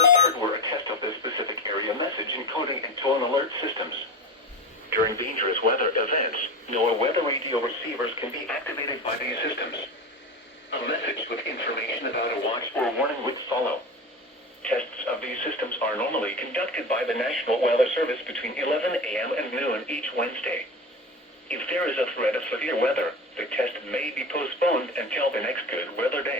just heard were a test of the specific area message encoding and tone alert systems. During dangerous weather events, NOAA weather radio receivers can be activated by these systems. A message with information about a watch or warning would follow. Tests of these systems are normally conducted by the National Weather Service between 11 a.m. and noon each Wednesday. If there is a threat of severe weather, the test may be postponed until the next good weather day.